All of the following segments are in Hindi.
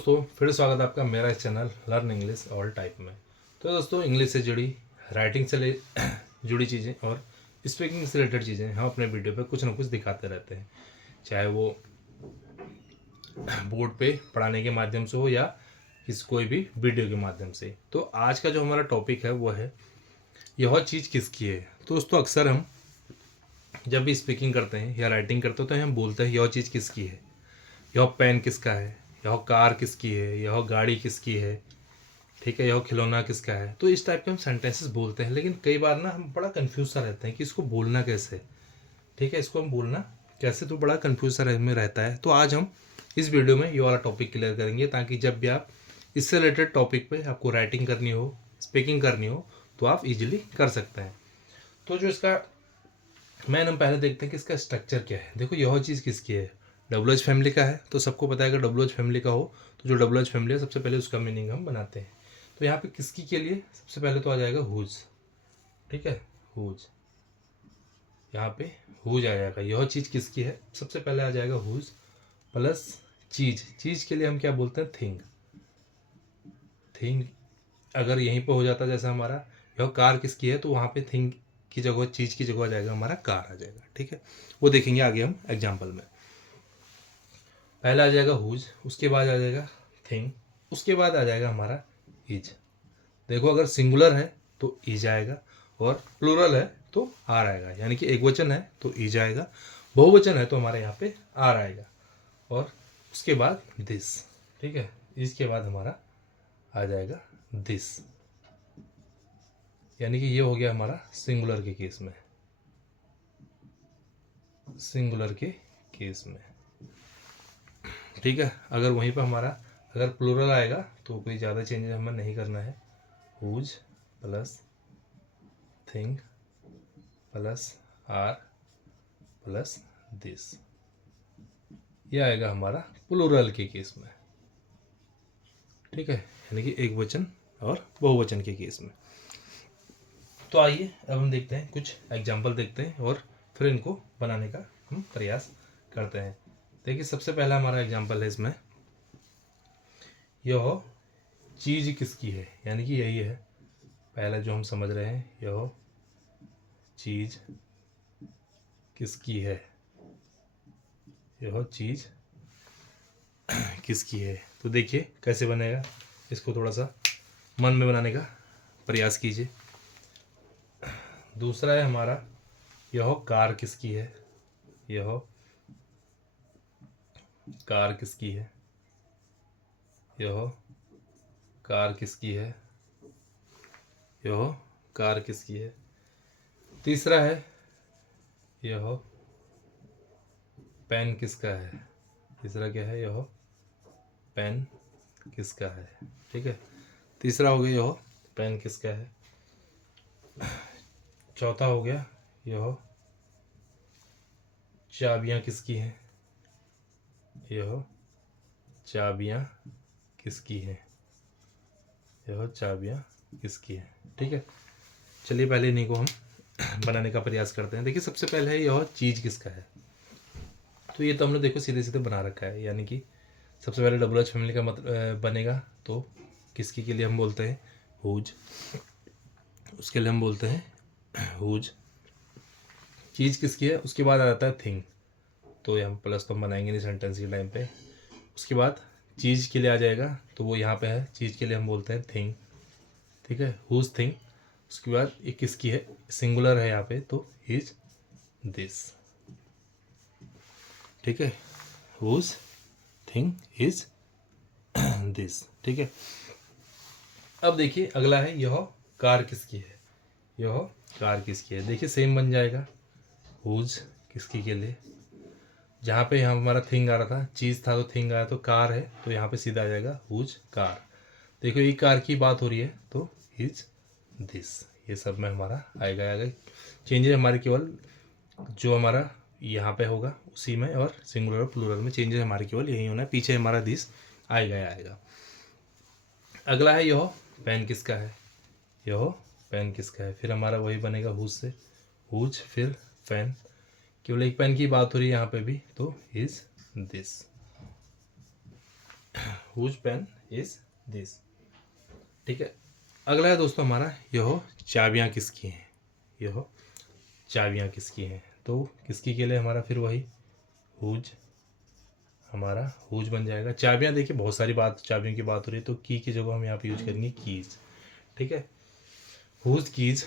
दोस्तों फिर स्वागत है आपका मेरा इस channel learn English all type में। तो दोस्तों इंग्लिश से जुड़ी राइटिंग से जुड़ी चीज़ें और स्पीकिंग से रिलेटेड चीज़ें हम अपने वीडियो पे कुछ ना कुछ दिखाते रहते हैं, चाहे वो बोर्ड पे पढ़ाने के माध्यम से हो या कोई भी वीडियो के माध्यम से। तो आज का जो हमारा टॉपिक है वो है यह चीज़ किसकी है। तो दोस्तों अक्सर हम जब भी स्पीकिंग करते हैं या राइटिंग करते हैं तो हम बोलते हैं यह चीज़ किसकी है, यह पेन किसका है, यह कार किसकी है, यह गाड़ी किसकी है, ठीक है, यह खिलौना किसका है। तो इस टाइप के हम सेंटेंसेस बोलते हैं, लेकिन कई बार ना हम बड़ा कंफ्यूज सा रहते हैं कि इसको बोलना कैसे, ठीक है, इसको हम बोलना कैसे, तो बड़ा कंफ्यूज सा में रहता है। तो आज हम इस वीडियो में ये वाला टॉपिक क्लियर करेंगे ताकि जब भी आप इससे रिलेटेड टॉपिक पे आपको राइटिंग करनी हो, स्पीकिंग करनी हो, तो आप इजीली कर सकते हैं। तो जो इसका मेन हम पहले देखते हैं कि इसका स्ट्रक्चर क्या है। देखो यह चीज़ किसकी है, डब्ल्यू एच फैमिली का है। तो सबको पता है कि डब्ल्यू एच फैमिली का हो तो जो डब्ल्यू एच फैमिली है सबसे पहले उसका मीनिंग हम बनाते हैं। तो यहाँ पे किसकी के लिए सबसे पहले तो आ जाएगा हुज, ठीक है, हुज, यहाँ पे हुज आ जाएगा। यह चीज़ किसकी है, सबसे पहले आ जाएगा हुज प्लस चीज़। चीज़ के लिए हम क्या बोलते हैं, थिंग। थिंग अगर यहीं पर हो जाता जैसे हमारा यह कार किसकी है, तो वहाँ पे थिंग की जगह, चीज़ की जगह आ जाएगा हमारा कार आ जाएगा, ठीक है। वो देखेंगे आगे हम एग्जाम्पल में। पहला आ जाएगा हुज, उसके बाद आ जाएगा थिंग, उसके बाद आ जाएगा हमारा इज। देखो अगर सिंगुलर है तो इज आएगा और प्लूरल है तो आर आएगा, यानी कि एक वचन है तो इज आएगा, बहुवचन है तो हमारे यहाँ पे आर आएगा, और उसके बाद दिस, ठीक है, इसके बाद हमारा आ जाएगा दिस, यानी कि ये हो गया हमारा सिंगुलर के केस में, सिंगुलर के केस में, ठीक है। अगर वहीं पर हमारा अगर प्लूरल आएगा तो कोई ज़्यादा चेंजेस हमें नहीं करना है। Whose plus thing plus are plus this, ये आएगा हमारा प्लूरल के केस में, ठीक है, यानी कि एक वचन और बहुवचन के केस में। तो आइए अब हम देखते हैं, कुछ एग्जाम्पल देखते हैं और फिर इनको बनाने का हम प्रयास करते हैं। देखिए सबसे पहला हमारा एग्जाम्पल है इसमें, यह चीज़ किसकी है, यानी कि यही है पहला जो हम समझ रहे हैं, यह चीज़ किसकी है, यह चीज़ किसकी है। तो देखिए कैसे बनेगा, इसको थोड़ा सा मन में बनाने का प्रयास कीजिए। दूसरा है हमारा, यह कार किसकी है, यह कार किसकी है, यह कार किसकी है, यह कार किसकी है। तीसरा है, यह पेन किसका है, तीसरा क्या है, यह पेन किसका है, ठीक है, तीसरा हो गया यह पेन किसका है। चौथा हो गया, यह चाबियाँ किसकी हैं, यह चाबियाँ किसकी हैं, यह चाबियाँ किसकी हैं, ठीक है। चलिए पहले इन्हीं को हम बनाने का प्रयास करते हैं। देखिए सबसे पहले है यह चीज़ किसका है, तो ये तो हमने देखो सीधे सीधे बना रखा है, यानी कि सबसे पहले डब्ल्यू एच फैमिली का मतलब बनेगा, तो किसकी के लिए हम बोलते हैं हुज, उसके लिए हम बोलते हैं हुज। चीज़ किसकी है, उसके बाद आ जाता है थिंग, तो हम प्लस तो हम बनाएंगे नहीं सेंटेंस के टाइम पे। उसके बाद चीज़ के लिए आ जाएगा, तो वो यहाँ पे है, चीज़ के लिए हम बोलते हैं थिंग, ठीक है, हुज थिंग। उसके बाद ये किसकी है, सिंगुलर है यहाँ पे, तो हिज दिस, ठीक है, हुज थिंग हिज दिस, ठीक है। अब देखिए अगला है, यह कार किसकी है, यह कार किसकी है। देखिए सेम बन जाएगा, हुज किसकी के लिए, जहाँ पे यहाँ हमारा थिंग आ रहा था, चीज़ था तो थिंग आया, तो कार है तो यहाँ पे सीधा आ जाएगा हुज कार। देखो ये कार की बात हो रही है तो हिज दिस, ये सब में हमारा आएगा। चेंजेस हमारे केवल जो हमारा यहाँ पे होगा उसी में, और सिंगुलर और प्लूरल में चेंजेस हमारे केवल यही होना है, पीछे हमारा दिस आएगा। अगला है यह पेन किसका है, यह पेन किसका है, फिर हमारा वही बनेगा हुज से, हुज फिर पेन, केवल एक पेन की बात हो रही है यहाँ पे भी, तो his this, whose pen is this. ठीक है, अगला है दोस्तों हमारा यह चाबियाँ किसकी हैं, यह चाबियाँ किसकी हैं। तो किसकी के लिए हमारा फिर वही हुज, हमारा हुज बन जाएगा। चाबियाँ देखिए बहुत सारी बात, चाबियों की बात हो रही है तो की जगह हम यहाँ पे यूज करेंगे कीज। ठीक है, हुज कीज।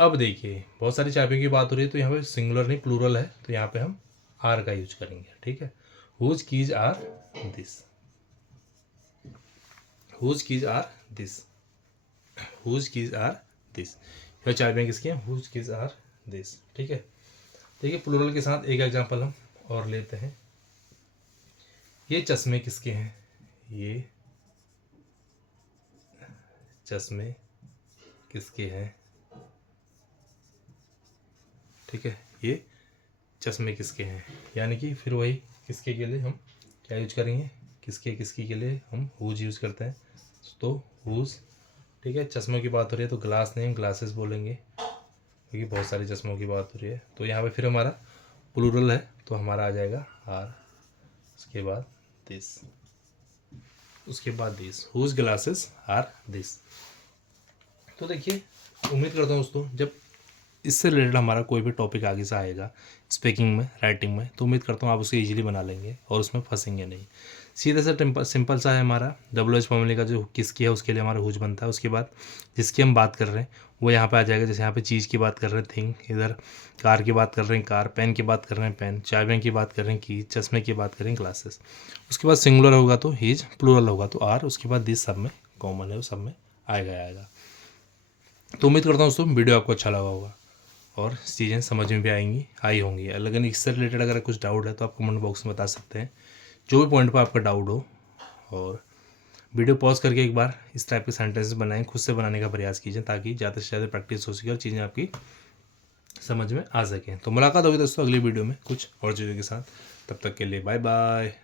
अब देखिए बहुत सारी चाबियों की बात हो रही है तो यहाँ पे सिंगुलर नहीं प्लूरल है तो यहाँ पे हम आर का यूज करेंगे। ठीक है, whose keys are this, whose keys are this, whose keys are this. यह चाबियाँ किसकी हैं, हुज कीज आर दिस। ठीक है, देखिए प्लूरल के साथ एक एग्जांपल हम और लेते हैं। ये चश्मे किसके हैं, ये चश्मे किसके हैं। ठीक है, ये चश्मे किसके हैं, यानी कि फिर वही किसके के लिए हम क्या यूज करेंगे, किसकी के लिए हम हुज यूज करते हैं तो हुज। ठीक है, चश्मों की बात हो रही है तो ग्लास नहीं हम ग्लासेस बोलेंगे क्योंकि बहुत सारे चश्मों की बात हो रही है। तो यहाँ पे फिर हमारा प्लूरल है तो हमारा आ जाएगा आर, उसके बाद दिस, उसके बाद this, whose glasses are this. तो देखिए उम्मीद करता हूँ दोस्तों जब इससे रिलेटेड हमारा कोई भी टॉपिक आगे से आएगा स्पीकिंग में, राइटिंग में, तो उम्मीद करता हूँ आप उसे इजीली बना लेंगे और उसमें फंसेंगे नहीं। सीधा सा सिंपल सा है हमारा WH फॉर्मूले का जो किसकी है उसके लिए हमारा हुज बनता है। उसके बाद जिसकी हम बात कर रहे हैं वो यहाँ पे आ जाएगा। जैसे यहाँ पे चीज़ की बात कर रहे हैं थिंग, इधर कार की बात कर रहे हैं कार, पेन की बात कर रहे हैं पेन, चाबियाँ की बात कर रहे हैं की, चश्मे की बात कर रहे हैं ग्लासेस। उसके बाद सिंगुलर होगा तो हीज, प्लूरल होगा तो आर, उसके बाद दिस सब में कॉमन है वो सब में आएगा। तो उम्मीद करता हूँ दोस्तों वीडियो आपको अच्छा लगा होगा और चीज़ें समझ में भी आई होंगी। लेकिन इससे रिलेटेड अगर कुछ डाउट है तो आप कमेंट बॉक्स में बता सकते हैं, जो भी पॉइंट पर आपका डाउट हो। और वीडियो पॉज करके एक बार इस टाइप के सेंटेंसेस बनाएं, खुद से बनाने का प्रयास कीजिए ताकि ज़्यादा से ज़्यादा प्रैक्टिस हो सके और चीज़ें आपकी समझ में आ सकें। तो मुलाकात होगी दोस्तों अगली वीडियो में कुछ और चीज़ों के साथ, तब तक के लिए बाय बाय।